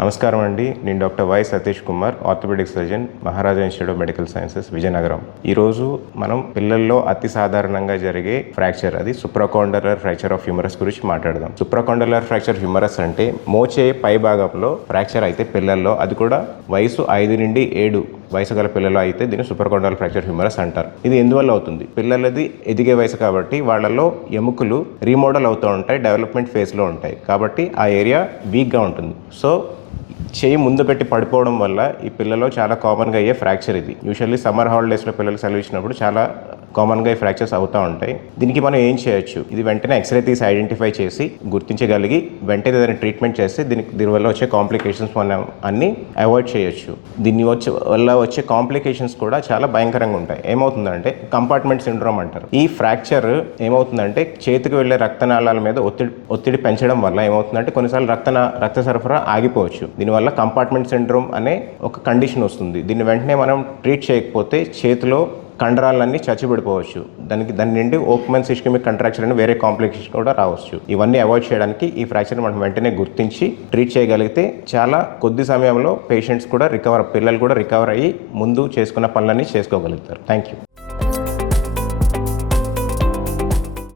నమస్కారం అండి. నేను doctor Y Satish Kumar orthopaedic surgeon Maharaja institute of medical sciences Vizianagaram. ఈరోజు మనం పిల్లల్లో అతి సాధారణంగా జరిగే ఫ్రాక్చర్ అది సుప్రకాండలర్ ఫ్రాక్చర్ ఆఫ్ హ్యూమరస్ గురించి మాట్లాడదాం. సుప్రకాండలర్ ఫ్రాక్చర్ హ్యూమరస్ అంటే మోచే పై భాగంలో ఫ్రాక్చర్ అయితే పిల్లల్లో అది కూడా వయసు ఐదు నుండి ఏడు వయసు గల పిల్లలు అయితే దీన్ని సూపర్కాండల్ ఫ్రాక్చర్ హ్యూమరస్ అంటారు. ఇది ఎందువల్ల అవుతుంది? పిల్లలది ఎదిగే వయసు కాబట్టి వాళ్ళలో ఎముకలు రీమోడల్ అవుతూ ఉంటాయి డెవలప్మెంట్ ఫేజ్లో ఉంటాయి. కాబట్టి ఆ ఏరియా వీక్గా ఉంటుంది. సో చేయి ముందు పెట్టి పడిపోవడం వల్ల ఈ పిల్లలో చాలా కామన్గా అయ్యే ఫ్రాక్చర్ ఇది. యూజువల్లీ సమ్మర్ హాలిడేస్లో పిల్లలు సెలవు ఇచ్చినప్పుడు చాలా కామన్గా ఈ ఫ్రాక్చర్స్ అవుతూ ఉంటాయి. దీనికి మనం ఏం చేయొచ్చు? ఇది వెంటనే ఎక్స్రే తీసి ఐడెంటిఫై చేసి గుర్తించగలిగి వెంటనే దాన్ని ట్రీట్మెంట్ చేస్తే దీనికి దీనివల్ల వచ్చే కాంప్లికేషన్స్ మనం అన్ని అవాయిడ్ చేయొచ్చు. దీని వచ్చే వల్ల వచ్చే కాంప్లికేషన్స్ కూడా చాలా భయంకరంగా ఉంటాయి. ఏమవుతుందంటే కంపార్ట్మెంట్ సిండ్రోమ్ అంటారు. ఈ ఫ్రాక్చర్ ఏమవుతుందంటే చేతికి వెళ్ళే రక్తనాళాల మీద ఒత్తిడి ఒత్తిడి పెంచడం వల్ల ఏమవుతుందంటే కొన్నిసార్లు రక్తన రక్త సరఫరా ఆగిపోవచ్చు. దీనివల్ల కంపార్ట్మెంట్ సిండ్రోమ్ అనే ఒక కండిషన్ వస్తుంది. దీన్ని వెంటనే మనం ట్రీట్ చేయకపోతే చేతిలో కండరాలన్నీ చచ్చిపడిపోవచ్చు. దానికి దాని నుండి ఓక్మెన్ సిస్టమిక్ కంట్రాక్షన్ అని వేరే కాంప్లికేషన్ కూడా రావచ్చు. ఇవన్నీ అవాయిడ్ చేయడానికి ఈ ఫ్రాక్చర్ మనం వెంటనే గుర్తించి ట్రీట్ చేయగలిగితే చాలా కొద్ది సమయంలో పేషెంట్స్ కూడా రికవర్ పిల్లలు కూడా రికవర్ అయ్యి ముందు చేసుకున్న పనులన్నీ చేసుకోగలుగుతారు. Thank you